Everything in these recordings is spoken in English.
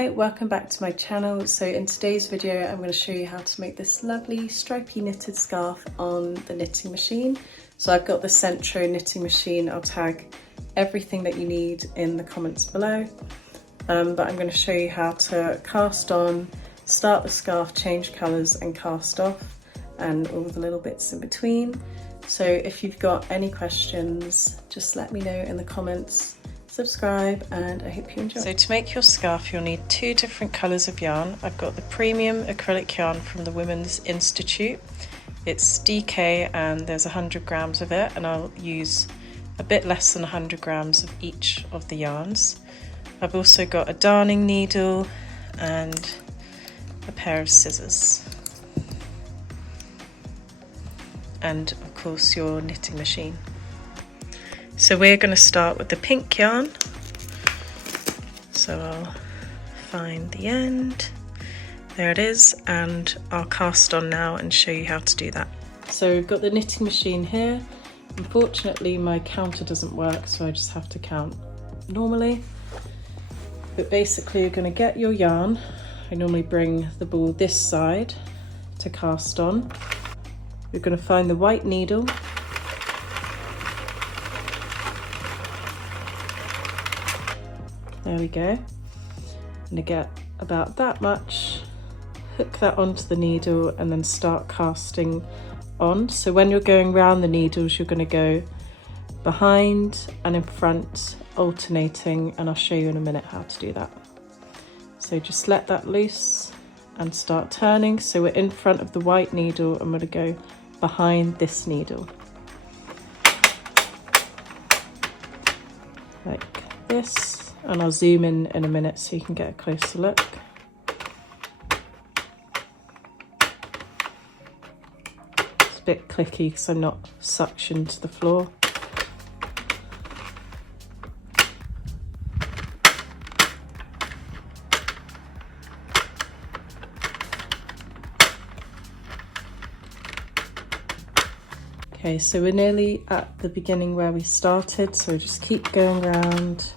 Hi, welcome back to my channel. So in today's video I'm going to show you how to make this lovely stripy knitted scarf on the knitting machine. So I've got the Sentro knitting machine. I'll tag everything that you need in the comments below, but I'm going to show you how to cast on, start the scarf, change colours and cast off, and all the little bits in between. So if you've got any questions, just let me know in the comments. Subscribe, and I hope you enjoy. So to make your scarf you'll need two different colours of yarn. I've got the premium acrylic yarn from the Women's Institute. It's DK and there's 100 grams of it, and I'll use a bit less than 100 grams of each of the yarns. I've also got a darning needle and a pair of scissors. And of course your knitting machine. So we're going to start with the pink yarn. So I'll find the end. There it is, and I'll cast on now and show you how to do that. So we've got the knitting machine here. Unfortunately my counter doesn't work, so I just have to count normally. But basically you're going to get your yarn. I normally bring the ball this side to cast on. You're going to find the white needle. There we go. I'm going to get about that much, hook that onto the needle and then start casting on. So when you're going round the needles, you're going to go behind and in front, alternating, and I'll show you in a minute how to do that. So just let that loose and start turning. So we're in front of the white needle and we're going to go behind this needle. Like this. And I'll zoom in a minute so you can get a closer look. It's a bit clicky because I'm not suctioned to the floor. Okay, so we're nearly at the beginning where we started, so just keep going around.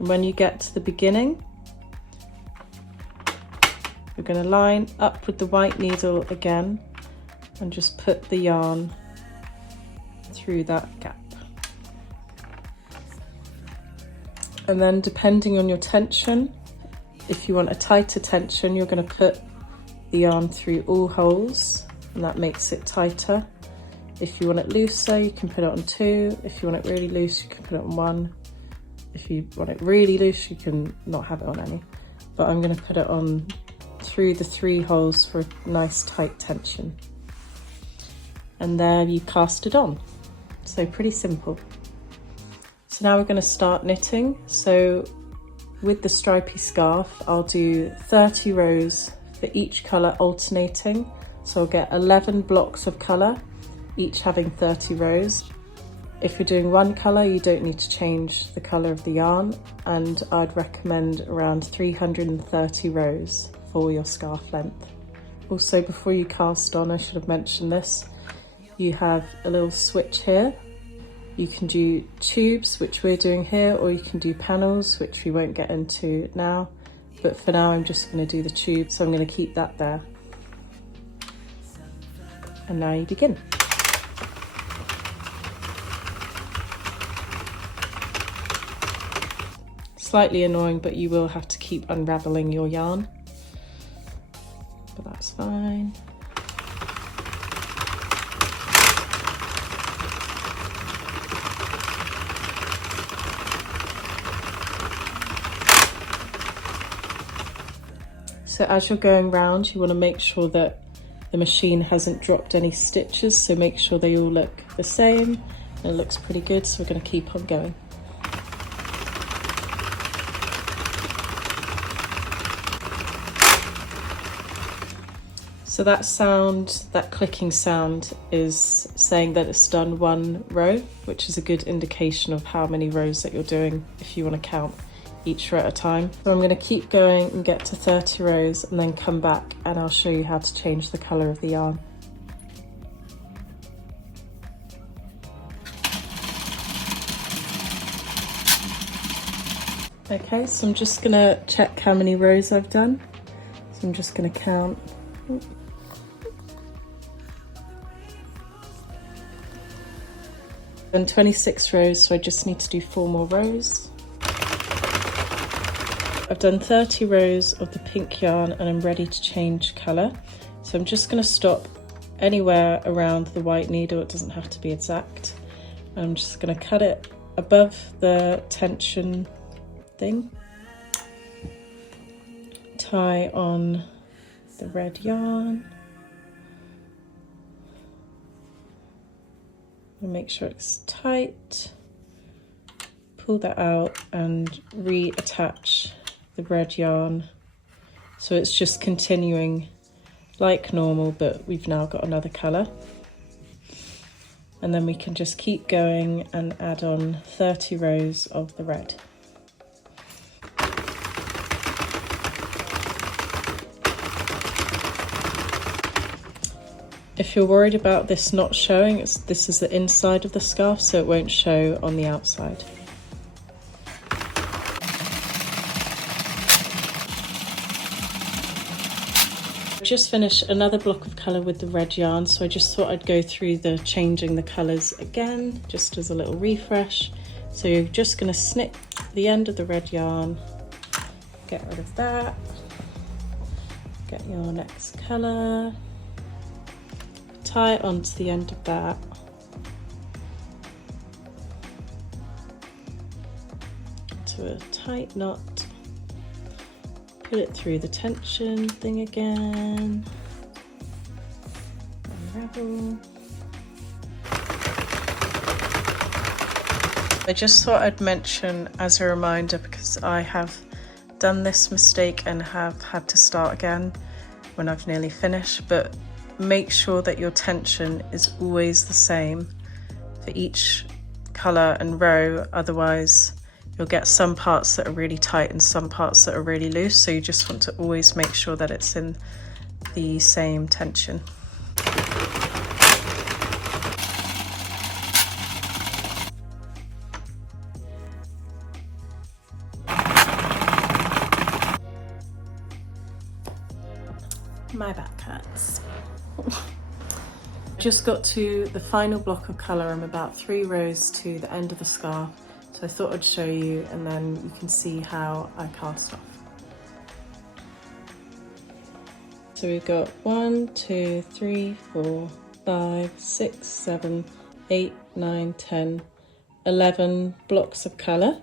And when you get to the beginning, you're going to line up with the white needle again and just put the yarn through that gap. And then depending on your tension, if you want a tighter tension, you're going to put the yarn through all holes and that makes it tighter. If you want it looser, you can put it on 2. If you want it really loose, you can put it on 1. If you want it really loose, you can not have it on any. But I'm going to put it on through the 3 holes for a nice tight tension. And then you cast it on. So pretty simple. So now we're going to start knitting. So with the stripy scarf, I'll do 30 rows for each colour alternating. So I'll get 11 blocks of colour, each having 30 rows. If you're doing one colour, you don't need to change the colour of the yarn, and I'd recommend around 330 rows for your scarf length. Also, before you cast on, I should have mentioned this, you have a little switch here. You can do tubes, which we're doing here, or you can do panels, which we won't get into now. But for now, I'm just going to do the tube, so I'm going to keep that there. And now you begin. Slightly annoying, but you will have to keep unraveling your yarn, but that's fine. So as you're going round, you want to make sure that the machine hasn't dropped any stitches, so make sure they all look the same. And it looks pretty good, so we're going to keep on going. So that sound, that clicking sound, is saying that it's done 1 row, which is a good indication of how many rows that you're doing if you want to count each row at a time. So I'm going to keep going and get to 30 rows and then come back and I'll show you how to change the colour of the yarn. Okay, so I'm just gonna check how many rows I've done. So I'm just gonna count. I've done 26 rows, so I just need to do 4 more rows. I've done 30 rows of the pink yarn and I'm ready to change colour. So I'm just gonna stop anywhere around the white needle, it doesn't have to be exact. I'm just gonna cut it above the tension thing. Tie on the red yarn. And make sure it's tight. Pull that out and reattach the red yarn. So it's just continuing like normal, but we've now got another colour. And then we can just keep going and add on 30 rows of the red. If you're worried about this not showing, this is the inside of the scarf, so it won't show on the outside. I just finished another block of colour with the red yarn, so I just thought I'd go through the changing the colours again, just as a little refresh. So you're just going to snip the end of the red yarn, get rid of that, get your next colour. Tie it onto the end of that. To a tight knot. Put it through the tension thing again. Unravel. I just thought I'd mention as a reminder, because I have done this mistake and have had to start again when I've nearly finished, but make sure that your tension is always the same for each colour and row, otherwise you'll get some parts that are really tight and some parts that are really loose, so you just want to always make sure that it's in the same tension. My back hurts. Just got to the final block of colour. I'm about 3 rows to the end of the scarf, so I thought I'd show you and then you can see how I cast off. So we've got 1, 2, 3, 4, 5, 6, 7, 8, 9, 10, 11 blocks of colour.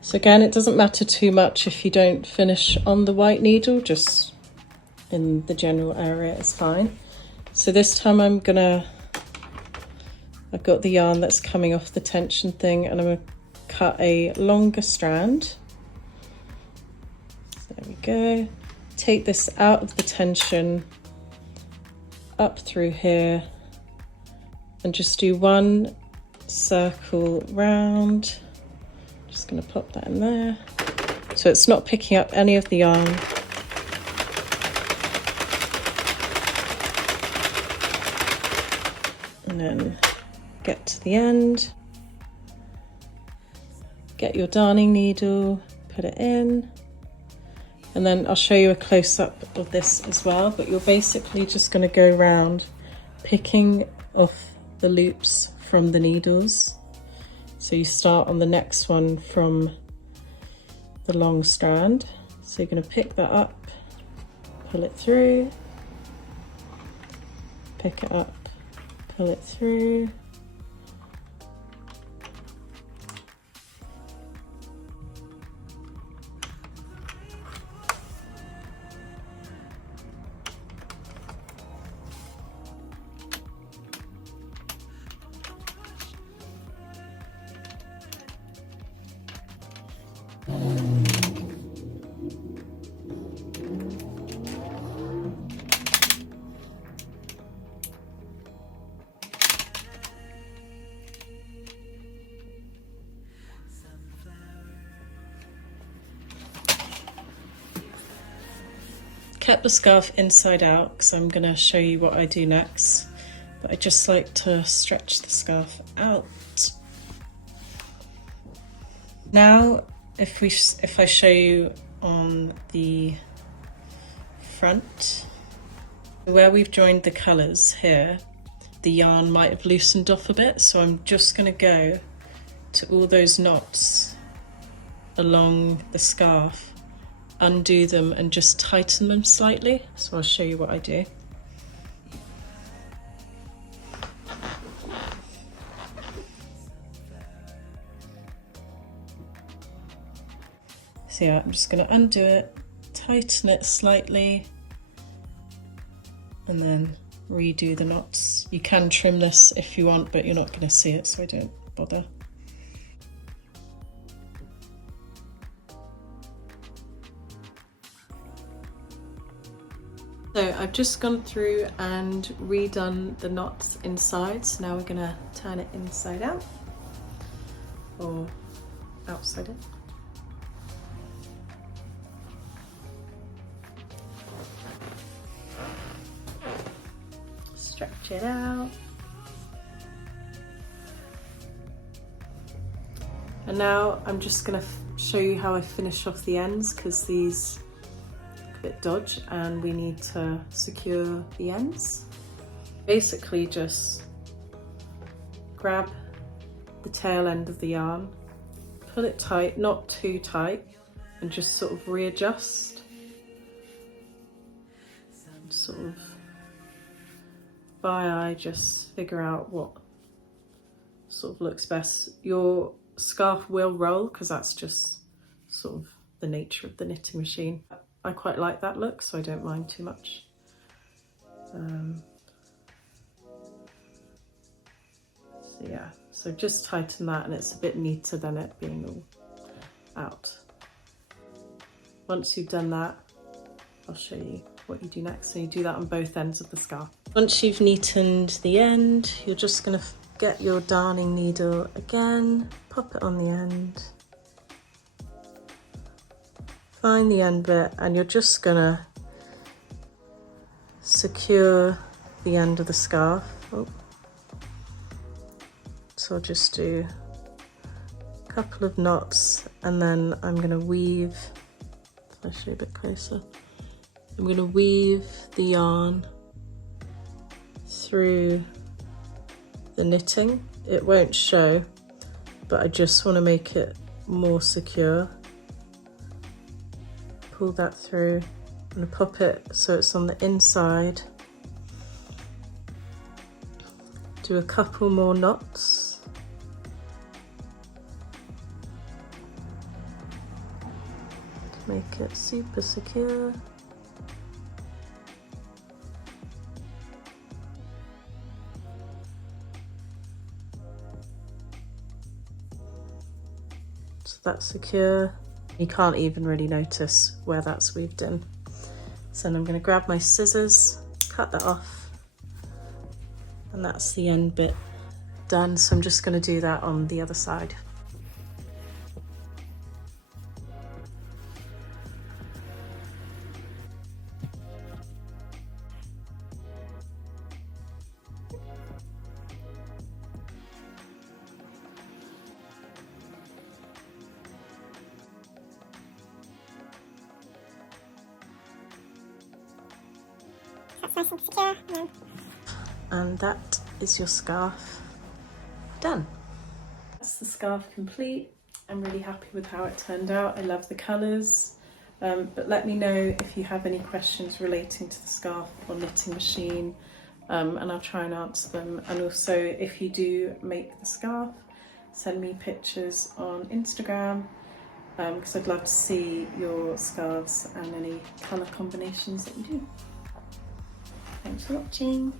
So again, it doesn't matter too much if you don't finish on the white needle, just in the general area is fine. So this time I've got the yarn that's coming off the tension thing, and I'm going to cut a longer strand. So there we go. Take this out of the tension, up through here, and just do 1 circle round. Just going to pop that in there. So it's not picking up any of the yarn. And then get to the end. Get your darning needle, put it in. And then I'll show you a close-up of this as well, but you're basically just going to go around picking off the loops from the needles. So you start on the next one from the long strand. So you're going to pick that up, pull it through, pick it up, pull it through. kept the scarf inside out because I'm going to show you what I do next, but I just like to stretch the scarf out. Now if I show you on the front, where we've joined the colours here, the yarn might have loosened off a bit, so I'm just going to go to all those knots along the scarf, undo them and just tighten them slightly. So I'll show you what I do. So yeah, I'm just going to undo it, tighten it slightly, and then redo the knots. You can trim this if you want, but you're not going to see it, so I don't bother. So I've just gone through and redone the knots inside, so now we're going to turn it inside out, or outside in. Stretch it out. And now I'm just going to show you how I finish off the ends, because these look a bit dodgy and we need to secure the ends. Basically just grab the tail end of the yarn, pull it tight, not too tight, and just sort of readjust. Sort of by eye, just figure out what sort of looks best. Your scarf will roll because that's just sort of the nature of the knitting machine. I quite like that look, so I don't mind too much. So yeah, so just tighten that and it's a bit neater than it being all out. Once you've done that, I'll show you what you do next. So you do that on both ends of the scarf. Once you've neatened the end, you're just going to get your darning needle again, pop it on the end, find the end bit, and you're just going to secure the end of the scarf. Oh. So I'll just do a couple of knots, and then I'm going to weave, if I show you a bit closer, I'm going to weave the yarn through the knitting. It won't show, but I just want to make it more secure. Pull that through. I'm going to pop it so it's on the inside. Do a couple more knots. To make it super secure. So that's secure. You can't even really notice where that's weaved in. So then I'm going to grab my scissors, cut that off, and that's the end bit done. So I'm just going to do that on the other side. That's nice and secure. And that is your scarf done. That's the scarf complete. I'm really happy with how it turned out. I love the colours, but let me know if you have any questions relating to the scarf or knitting machine, and I'll try and answer them. And also, if you do make the scarf, send me pictures on Instagram, because I'd love to see your scarves and any colour combinations that you do. Thanks for watching.